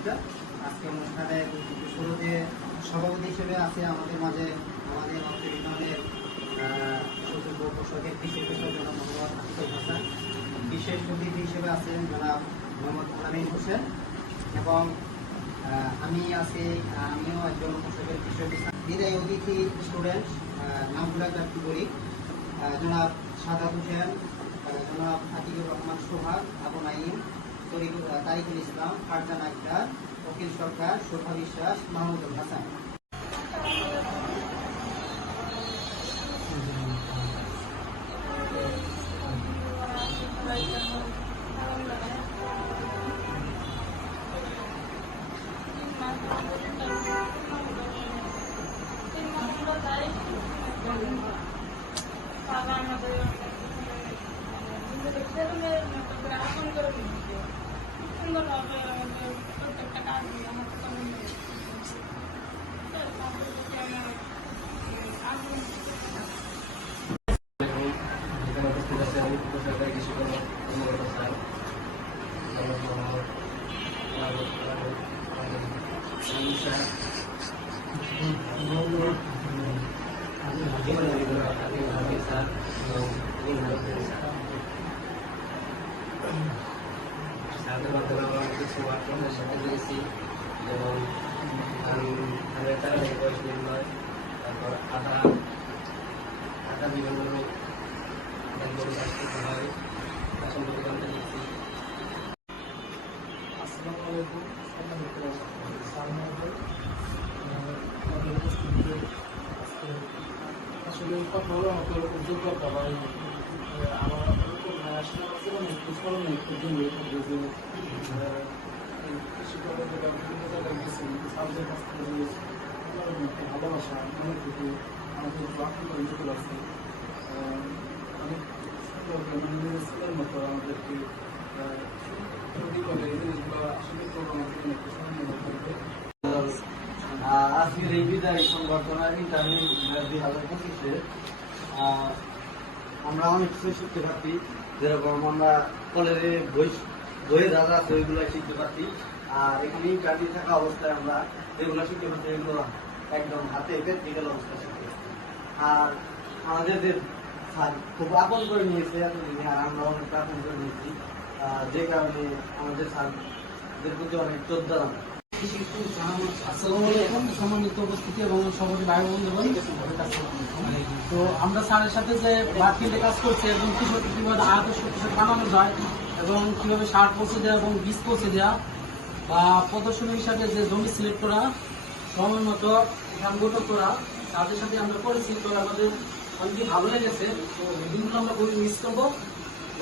সহযোগিতা। আজকে অনুষ্ঠানের শুরুতে সভাপতি হিসেবে আছে আমাদের মাঝে আমাদের অত্র ইউনিয়নের সচিব উপসকের কৃষি উপসক জনাব মোহাম্মদ আতিকুল হাসান, বিশেষ অতিথি হিসেবে আছেন জনাব মোহাম্মদ আলামিন হোসেন, এবং আমিও একজন উপসকের কৃষি অফিসার। বিদায়ী অতিথি স্টুডেন্ট নামগুলা একটু বলি, জনাব সাদাত হোসেন, জনাব আতিকুর রহমান সোহাগ, আবু নাইম, তারিকুল ইসলাম, ফারজানা আক্তার, ওকিল সরকার, শোভা বিশ্বাস, মাহমুদুল হাসান। সাথে মাধ্যমে আমরা কিছু আপনাদের সাথে দিয়েছি, যেমন বয়স নির্ণয়, তারপর আটা বিভিন্ন ব্যাংকগুলো কাজ করতে হয় তা সম্পর্কে জানতে দিচ্ছি। আসসালামু আলাইকুম। আসলে কথা হলো আমাকে অভিজ্ঞতা বা আমার আসলে কৃষি কলেজে বা বিভিন্ন জায়গায় গেছি, সাবজেক্ট কাছ থেকে একটা ভালোবাসা মনে থেকে আমাদের আত্মীয় আছে, অনেক নিজের ছেলের মতো আমাদেরকে তৈরি করে। এই জিনিসগুলো আসলে আমাদের অনেক সম্মান করবে। আজকের এই বিদায় সংবর্ধনা ইন্টারভিউ 2025-এ আমরা অনেক কিছু শিখতে পারছি, যেরকম আমরা কলেজে বইয়ে যা যা আছে ওইগুলো শিখতে পারছি, আর এখানে ইন্টারভিউ থাকা অবস্থায় আমরা যেগুলো শিখতে পারছি এগুলো একদম হাতে প্র্যাকটিক্যাল অবস্থা শিখতে পারছি। আর আমাদের যে স্যার খুব আপন করে নিয়েছে এতদিনে, আর আমরা অনেক আপন করে নিয়েছি, যে কারণে আমাদের স্যারদের প্রতি অনেক শ্রদ্ধা জানাই। আসসালামু আলাইকুম, সম্মানিত উপস্থিতি এবং সভাপতি ভাই বন্ধুগণ, তো আমরা স্যারের সাথে যে মার্কেটে কাজ করছি এবং কিভাবে আদর্শ কৃষক বানানো যায় এবং কিভাবে সার পৌঁছে দেওয়া এবং বীজ পৌঁছে দেওয়া বা প্রদর্শনী হিসাবে যে জমি সিলেক্ট করা, সময় মতো গঠন করা, তাদের সাথে আমরা করেছি। তো আমাদের অনেকই ভালো লেগেছে। তো দিনগুলো আমরা খুবই মিস করবো,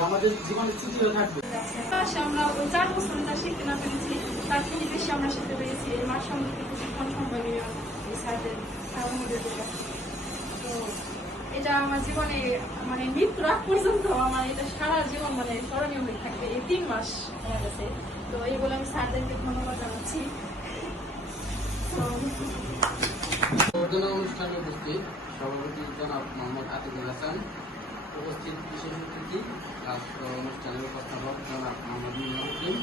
আমাদের জীবনের স্মৃতি হয়ে থাকবে। আমরা ওই 4 বছরটা শিখতে না পেরেছি, তার থেকে বেশি আমরা শিখতে পেরেছি এই মাস সম্পর্কে প্রশিক্ষণ সম্পর্কে স্যারদের কাছে। তো এটা আমার জীবনে মানে মৃত্যুর আগ পর্যন্ত আমার এটা সারা জীবন মানে স্মরণীয় হয়ে থাকবে এই 3 মাস হয়ে গেছে। তো এই বলে আমি স্যারদেরকে ধন্যবাদ জানাচ্ছি। অনুষ্ঠানে উপস্থিত সভাপতি জনাব মোহাম্মদ আতিকুল হাসান, উপস্থিত বিশেষ অতিথি অনুষ্ঠানের উপস্থাপক জনাব মোহাম্মদ মিনাউদ্দিন,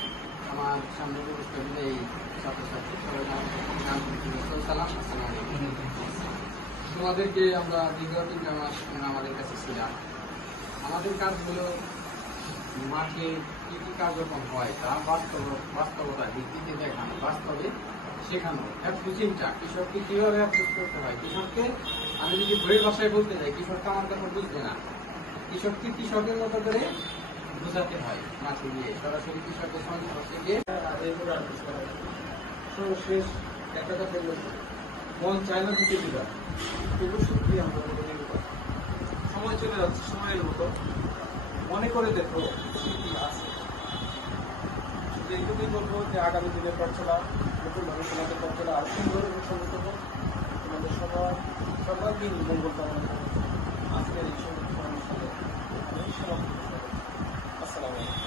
আমার সামনে উপস্থিত এই ছাত্রছাত্রী সবাই সালাম, আসসালামু আলাইকুম। তোমাদেরকে আমরা দীর্ঘ 3 মাস আমাদের কাছে ছিলাম। আমাদের কাজগুলো মাঠে কি কি কার্যক্রম হয় তা বাস্তবতা ভিত্তিতে দেখানো, বাস্তবে শেখানো, একটু চিন্তা কৃষককে কিভাবে অ্যাপ্রোচ করতে হয়। কৃষককে আমি যদি বইয়ের ভাষায় বলতে যাই, কৃষককে আমার কথা বুঝবে না, কৃষককে কৃষকের মতো করে বোঝাতে হয়, মাঠে গিয়ে সরাসরি কৃষকের সংস্পর্শে গিয়ে। সর্বশেষ একটা কথা বলবো, মন চায় না দিতে দিবা, তবু সত্যি আমরা সময় চলে যাচ্ছে সময়ের মতো, মনে করে দেখো স্মৃতি আছে। এইটুকুই বলবো যে আগামী দিনের পাঠশালা নতুনভাবে তোমাদের পাঠশালা আরো সুন্দর এবং সমৃদ্ধ হোক, তোমাদের সবাইকে মঙ্গল কামনা করবো। আজকের এই অনুষ্ঠানে আমি সমাপ্ত করবো। আসসালামু আলাইকুম।